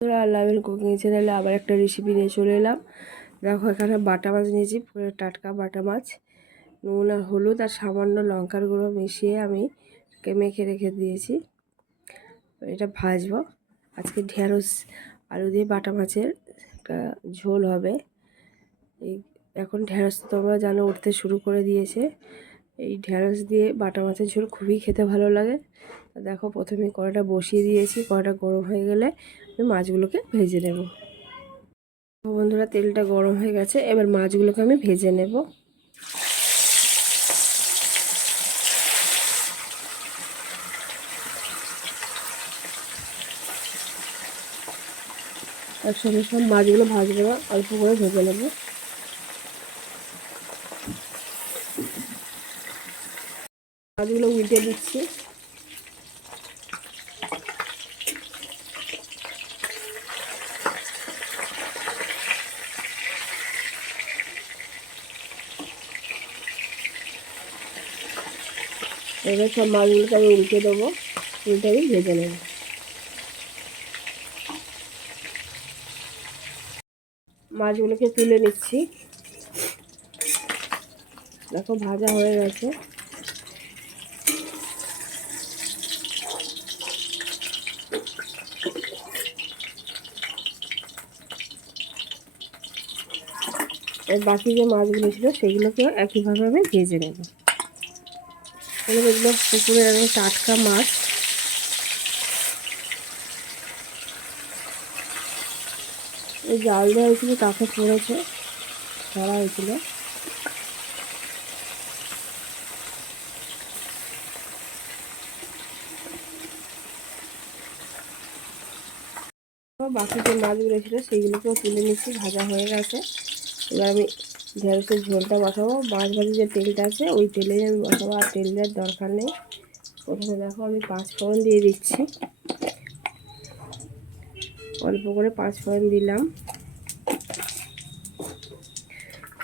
আল্লাহ cooking চ্যানেলে আবার একটা রেসিপি নিয়ে চলে এলাম। দেখো, এখানে বাটা মাছ নিয়েছি, পুরো টাটকা বাটা মাছ। নুন আর হলুদ আর সামান্য লঙ্কার গুঁড়ো মিশিয়ে আমি মেখে রেখে দিয়েছি। এটা ভাজবো। আজকে ঢেঁড়স, আলু দিয়ে বাটা মাছের একটা ঝোল হবে। এই এখন ঢেঁড়স তোমরা জানো, উঠতে শুরু করে দিয়েছে। এই ঢেঁড়স দিয়ে বাটা মাছের ঝোল খুবই খেতে ভালো লাগে। দেখো প্রথমে কড়াটা বসিয়ে দিয়েছি কড়াটা গরম হয়ে গেলে আমি মাছগুলোকে ভেজে নেব। বন্ধুরা, তেলটা গরম হয়ে গেছে, এবার মাছগুলোকে আমি ভেজে নেব। একসঙ্গে সব মাছগুলো ভাজবো অল্প করে ভেজে নেব। মাছগুলো উল্টে দিচ্ছি। এবার সব মাছগুলোকে আমি উল্টে দেবো, উল্টে আমি ভেজে নেব। মাছগুলোকে তুলে নিচ্ছি। দেখো ভাজা হয়ে গেছে। বাকি যে মাছগুলো ছিল সেগুলোকে একইভাবে আমি ভেজে নেব। এগুলো এগুলো পুকুরের একদম টাটকা মাছ। এই জাল দেওয়া হয়েছিল, তাকে পড়েছে, ধরা হয়েছিল। বাকি যে মাছগুলো ছিল সেইগুলোকেও তুলে নিচ্ছি, ভাজা হয়ে গেছে। এবার আমি ঢেঁড়সের ঝোলটা বসাবো। মাছ ভাজি যে তেলটা আছে, ওই তেলেই আমি বসাবো। আর তেল দেওয়ার দরকার নেই। প্রথমে দেখো আমি পাঁচ ফোড়ন দিয়ে দিচ্ছি। অল্প করে পাঁচ ফোড়ন দিলাম।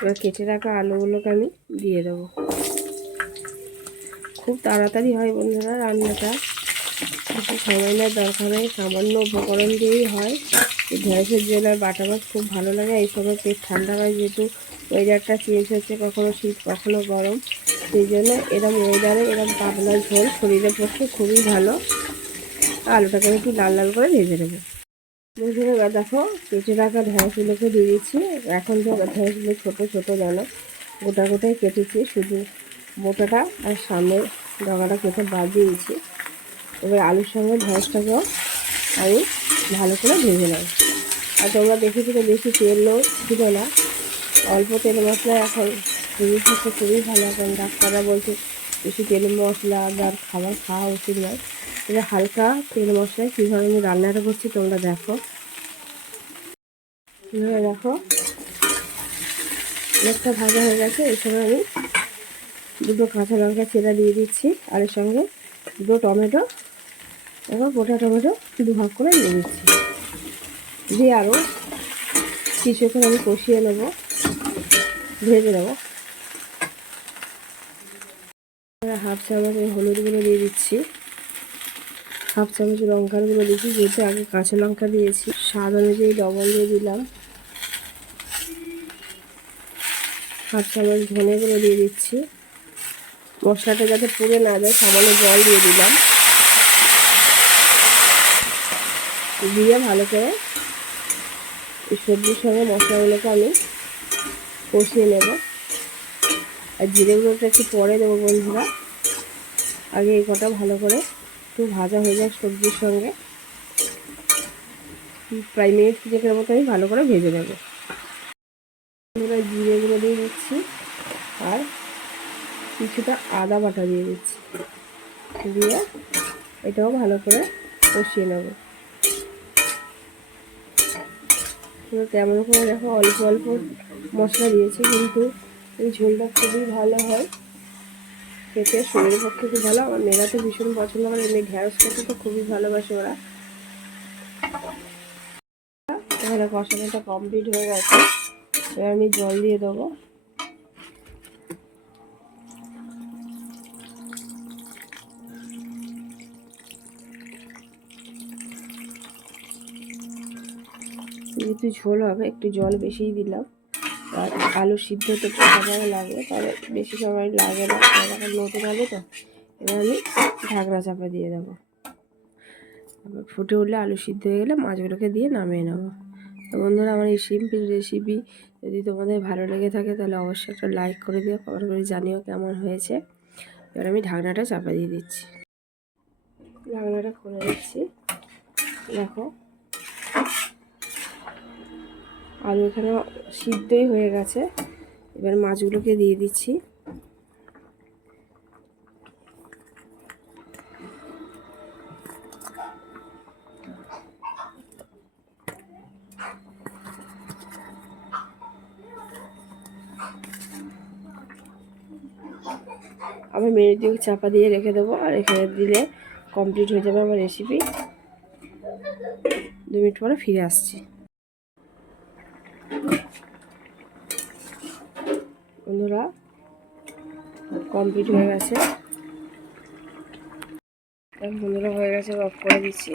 এবার কেটে রাখা আলুগুলোকে আমি দিয়ে দেবো। খুব তাড়াতাড়ি হয় বন্ধুরা রান্নাটা। কিছু সময় নেওয়ার দরকার নেই, সামান্য উপকরণ দিয়েই হয়। ঢেঁড়সের জন্য বাটা মাছ খুব ভালো লাগে, এই সময় পেট ঠান্ডা হয় যেহেতু ওয়েদারটা চেঞ্জ হচ্ছে কখনো শীত, কখনো গরম। সেই জন্য এরম ওয়েদারে এরম পাতলা ঝোল শরীরের পক্ষে খুবই ভালো। আলুটাকে একটু লাল লাল করে ভেজে নেব। বন্ধুরা দেখো কেটে রাখা ঢেঁড়সগুলোকে দিয়ে দিচ্ছি। এখন তো ঢেঁড়সগুলো ছোটো ছোটো জানো গোটা গোটাই কেটেছি, শুধু মোটাটা আর সামনের ডগাটা কেটে বাদ দিয়েছি এবার আলুর সঙ্গে ঢেঁড়সটাকেও আমি ভালো করে ভেজে নেব আর তোমরা দেখেছি তো বেশি তেলও ছিল না। অল্প তেল মশলা এখন থাকতে খুবই ভালো এখন ডাক্তাররা বলছে বেশি তেল মশলা আর খাবার খাওয়া উচিত নয়। এটা হালকা তেল মশলায় কীভাবে আমি রান্নাটা করছি তোমরা দেখো। কীভাবে দেখো। একটা ভাজা হয়ে গেছে। এর সঙ্গে আমি দুটো কাঁচা লঙ্কা চেরা দিয়ে দিচ্ছি। আর এর সঙ্গে দুটো টমেটো এবং গোটা টমেটো দু ভাগ করে দিয়ে দিচ্ছি দিয়ে আরও কিছুক্ষণ আমি কষিয়ে নেব, ভেজে নেব। হাফ চামচ আমি হলুদ দিয়ে দিচ্ছি। হাফ চামচ লঙ্কার দিচ্ছি, যেহেতু আগে কাঁচা লঙ্কা দিয়েছি, স্বাদ অনুযায়ী লবণ দিয়ে দিলাম। হাফ চামচ ধনে দিয়ে দিচ্ছি। মশলাটা যাতে পুড়ে না যায়, সামান্য জল দিয়ে দিলাম। দিয়ে ভালো করে এই সবজির সঙ্গে মশলাগুলোকে আমি কষিয়ে নেব। আর জিরে গুঁড়োটা একটু পরে দেবো বন্ধুরা। আগে এই কটা ভালো করে একটু ভাজা হয়ে যায় সবজির সঙ্গে। প্রায় মিনিট তিনেকের মতো আমি ভালো করে ভেজে নেব। বন্ধুরা জিরে গুঁড়ো দিয়ে দিচ্ছি আর কিছুটা আদা বাটা দিয়ে দিচ্ছি। দিয়ে এটাও ভালো করে কষিয়ে নেব। তেমন করে দেখো অল্প অল্প মশলা দিয়েছি, কিন্তু এই ঝোলটা খুবই ভালো হয়। খেতে শরীরের পক্ষে খুব ভালো, আমার মেয়েরা তো ভীষণ পছন্দ করে, এমনি ঢ্যাঁড়স খেতে তো খুবই ভালোবাসে ওরা। এখানে কষানোটা কমপ্লিট হয়ে গেছে। এবার আমি জল দিয়ে দেবো। যেহেতু ঝোল হবে, একটু জল বেশিই দিলাম। আর আলু সিদ্ধ তো সময় লাগে তবে বেশি সময় লাগে না। নতুন আলু তো এবার আমি ঢাকনা চাপা দিয়ে দেবো। এবার ফুটে উঠলে আলু সিদ্ধ হয়ে গেলে মাছগুলোকে দিয়ে নামিয়ে নেব। তো বন্ধুরা, আমার এই সিম্পল রেসিপি যদি তোমাদের ভালো লেগে থাকে, তাহলে অবশ্যই একটা লাইক করে দিও কমেন্ট করে জানিও কেমন হয়েছে। এবার আমি ঢাকনাটা চাপা দিয়ে দিচ্ছি। ঢাকনাটা খুলে দিচ্ছি দেখো আলু এখানে সিদ্ধই হয়ে গেছে। এবার মাছগুলোকে দিয়ে দিচ্ছি। আমি মিনিট দিয়ে চাপা দিয়ে রেখে দেবো, আর রেখে দিলে কমপ্লিট হয়ে যাবে আমার রেসিপি দু মিনিট পরে ফিরে আসছি। বন্ধুরা কমপ্লিট হয়ে গেছে। বন্ধুরা, হয়ে গেছে অফ করে দিচ্ছি।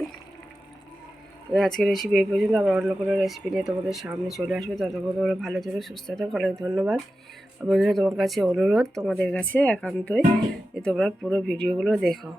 আজকের রেসিপি এই পর্যন্ত। আবার অন্য কোনো রেসিপি নিয়ে তোমাদের সামনে চলে আসবে। ততক্ষণ তোমরা ভালো থেকো, সুস্থ থাকো। অনেক ধন্যবাদ। বন্ধুরা, তোমার কাছে অনুরোধ তোমাদের কাছে একান্তই যে তোমরা পুরো ভিডিওগুলো দেখো।